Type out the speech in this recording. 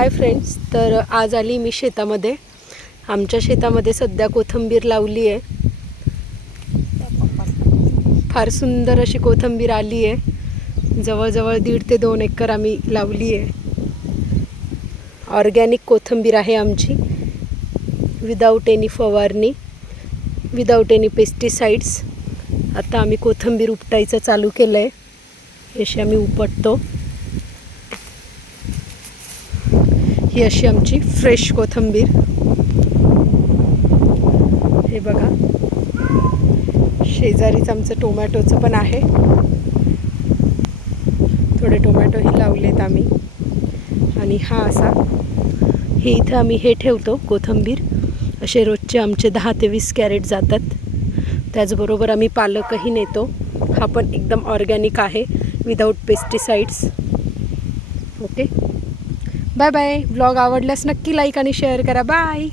Hi friends, तर आज आली मी शेतामध्ये. आमच्या शेतामध्ये सध्या कोथिंबीर लावली आहे. फार सुंदर अशी कोथिंबीर आली आहे. जवळजवळ 1.5 ते 2 एकर आम्ही लावली आहे. ऑर्गॅनिक कोथिंबीर आहे आमची, विदाऊट एनी फवारणी, विदाऊट एनी पेस्टिसाइड्स. आता आम्ही कोथिंबीर उपटायचं चालू केलं आहे. अशी आम्ही उपटतो. ही अशी आमची फ्रेश कोथिंबीर. हे बघा, शेजारीच आमचं टोमॅटोचं पण आहे. थोडे टोमॅटोही लावलेत आम्ही. आणि हा असा हे इथं आम्ही हे ठेवतो कोथिंबीर. असे रोजचे आमचे 10 ते 20 कॅरेट जातात. त्याचबरोबर आम्ही पालकही नेतो. हा पण एकदम ऑर्गॅनिक आहे, without pesticides. Okay, bye bye. Blog आवडल्यास नक्की लाईक आणि शेअर करा. बाय.